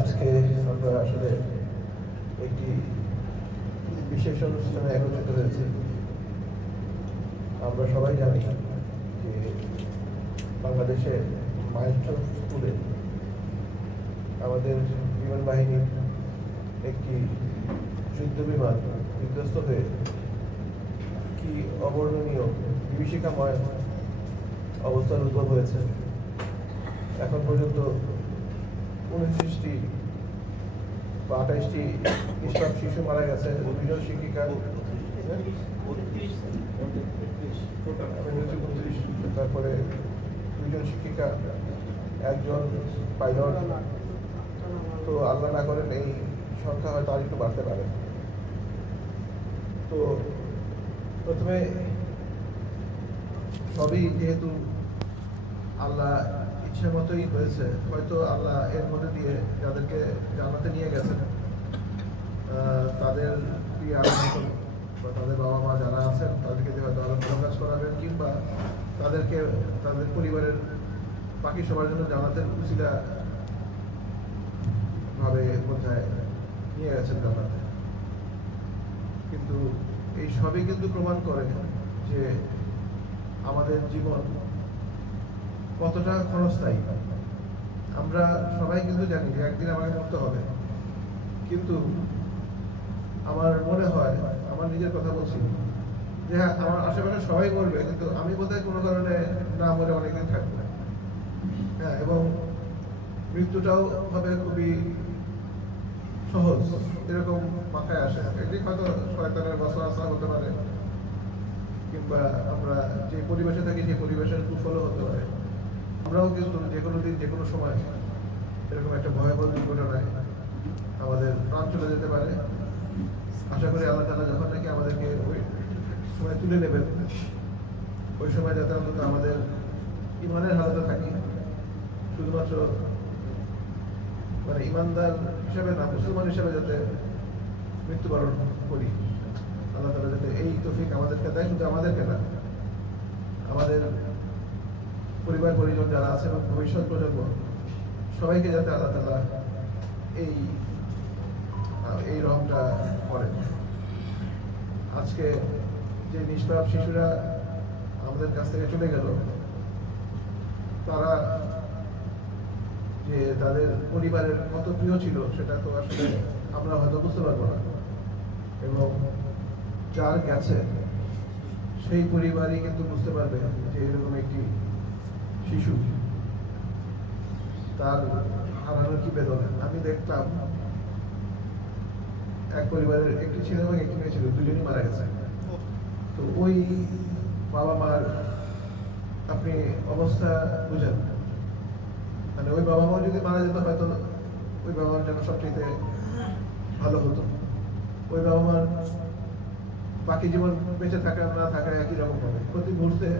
আজকে আমরা আসলে একটি বিশেষ অনুষ্ঠানে একত্রিত হয়েছি। আমরা সবাই জানি যে বাংলাদেশে মাইলস্টোন স্কুলে আমাদের বিমান বাহিনীর একটি যুদ্ধ বিমান বিধ্বস্ত হয়ে কি অবর্ণনীয় বিভীষিকাময় অবস্থার উদ্ভব হয়েছে। এখন পর্যন্ত 29টি বা 28টি নিষ্পাপ শিশু মারা গেছে, 2জন শিক্ষিকা, তারপরে 2জন শিক্ষিকা, একজন পাইলট। তো আল্লাহ না করেন এই সংখ্যা হয়তো আর একটু বাড়তে পারে। তো প্রথমে সবই যেহেতু আল্লাহ ইচ্ছে মতোই হয়েছে, হয়তো আল্লাহ এর মধ্যে দিয়ে যাদেরকে জান্নাতে নিয়ে গেছেন তাদের বা তাদের বাবা মা যারা আছেন তাদেরকে হয়তো আরো ভালো কাজ করাবেন, কিংবা তাদেরকে তাদের পরিবারের বাকি সবার জন্য জান্নাতের উসিলা ভাবে বোঝায় নিয়ে গেছেন জান্নাতে। কিন্তু এই সবই কিন্তু প্রমাণ করে যে আমাদের জীবন কতটা ক্ষণস্থায়ী। আমরা সবাই কিন্তু জানি যে একদিন আমাকে মরতে হবে, কিন্তু আমার মনে হয়, আমার নিজের কথা বলছি, যে হ্যাঁ আমার আশেপাশে সবাই মরবে, কিন্তু আমি বোধহয় কোনো কারণে না মরে অনেকদিন থাকবো। হ্যাঁ, এবং মৃত্যুটাও হবে খুবই সহজ, এরকম মাথায় আসে। এটি হয়তো শয়তানের ওয়াসওয়াসা হতে পারে, কিংবা আমরা যে পরিবেশে থাকি সেই পরিবেশের কুফলও হতে পারে। আমরাও কিন্তু যে কোনো দিন যে কোনো সময় এরকম একটা ভয়াবহ দুর্ঘটনায় আমাদের প্রাণ চলে যেতে পারে। আশা করি আল্লাহ তাআলা যখন নাকি আমাদেরকে ওই সময় তুলে নেবেন, ওই সময় যাতে অন্তত আমাদের ইমানের হালতে থাকি, শুধুমাত্র মানে ইমানদার হিসেবে না, মুসলমান হিসেবে যাতে মৃত্যুবরণ করি। আল্লাহ তাআলা যাতে এই তৌফিক আমাদেরকে দেয়, শুধু আমাদেরকে না, আমাদের পরিবার পরিজন যারা আছে এবং ভবিষ্যৎ প্রজন্ম সবাইকে যাতে আল্লাহ তাআলা এই রহমটা করেন। আজকে যে নিষ্পাপ শিশুরা আমাদের কাছ থেকে চলে গেল, তারা যে তাদের পরিবারের কত প্রিয় ছিল সেটা তো আসলে আমরা হয়তো বুঝতে পারবো না, এবং যার গেছে সেই পরিবারই কিন্তু বুঝতে পারবে যে এরকম একটি শিশু তার হারানোর কি বেদনা। আমি দেখলাম এক পরিবারের একটি ছেলে এবং একটি মেয়ে ছিল, দুজনই মারা গেছে। তো ওই বাবা মার আপনি অবস্থা বুঝেন, মানে ওই বাবা মা যদি মারা যেত হয়তো ওই বাবা মার যেন সবচেয়ে ভালো হতো। ওই বাবা মার বাকি জীবন বেঁচে থাকা না থাকা একই রকম হবে। প্রতি মুহূর্তে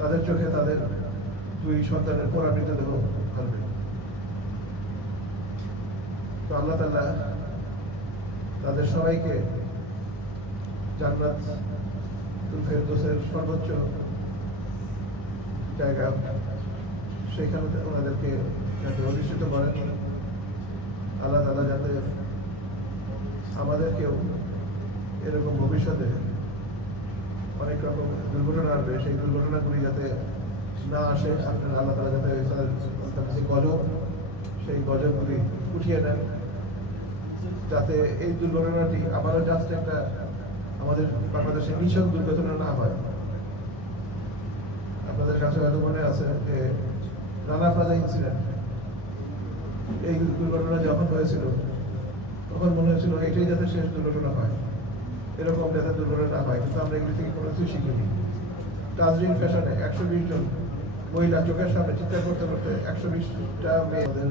তাদের চোখে তাদের দুই সন্তানের পোড়া মৃতদেহ ফেলবে। তো আল্লাহ তাআলা তাদের সবাইকে জান্নাতুল ফেরদৌসের সর্বোচ্চ জায়গা, সেখানে ওনাদেরকে যাতে অধিষ্ঠিত করেন। আল্লাহ তাআলা যাতে আমাদেরকেও এরকম ভবিষ্যতে অনেক রকম দুর্ঘটনা আসবে, সেই দুর্ঘটনাগুলি যাতে না আসে, আল্লাহ তাআলা যাতে গজব, সেই গজবগুলি উঠিয়ে নেন, যাতে এই দুর্ঘটনাটি আবারও জাস্ট একটা আমাদের বাংলাদেশে নিছক দুর্ঘটনা না হয়। আপনাদের কাছে হয়তো মনে আছে যে রানা প্লাজা ইনসিডেন্ট, এই দুর্ঘটনা যখন হয়েছিল তখন মনে হয়েছিল এটাই যাতে শেষ দুর্ঘটনা হয়, এরকম যাতে দুর্ঘটনা হয়। কিন্তু আমরা এগুলি থেকে কোনো কিছু শিখিনি। তাজরিন ফ্যাশনে 120 জন মহিলা চোখের সামনে চিৎকার করতে করতে 120টা মেয়ে আমাদের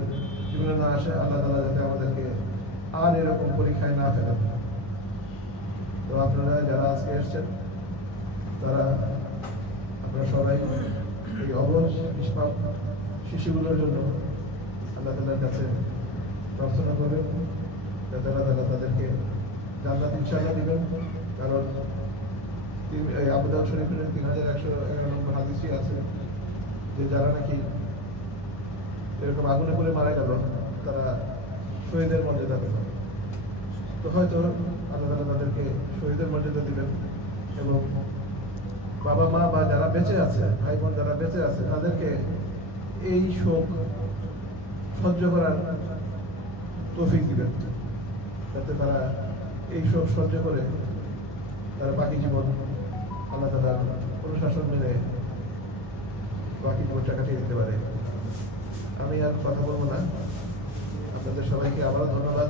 জীবনে না আসে। আল্লাহ তাআলা যাতে আমাদেরকে আর এরকম পরীক্ষায় না ফেলেন। তো আপনারা যারা আজকে এসছেন, আপনারা সবাই এই অবশ নিষ্পাপ শিশুগুলোর জন্য আল্লাহ তাআলার কাছে প্রার্থনা করবেন, যাতে আল্লাহ তাআলা তাদেরকে জান্নাত ইনশাআল্লাহ দিবেন। কারণ আবু দাউদ শরীফের 3111 নম্বর হাদিসে আছে যে যারা নাকি এরকম আগুনে পড়ে মারা গেল, তারা শহীদের মর্যাদা পেল। তো হয়তো আল্লাহ তাআলা তাদেরকে শহীদের মর্যাদা দিবেন এবং বাবা মা বা যারা বেঁচে আছে, ভাই বোন যারা বেঁচে আছে, তাদেরকে এই শোক সহ্য করার তৌফিক দিবেন, যাতে তারা এই শোক সহ্য করে তারা বাকি জীবন আল্লাহ তাআলার অনুশাসন মেনে বাকি জীবনটা কাটিয়ে দিতে পারে। আমি আর কথা বলবো না। আপনাদের সবাইকে আবারও ধন্যবাদ।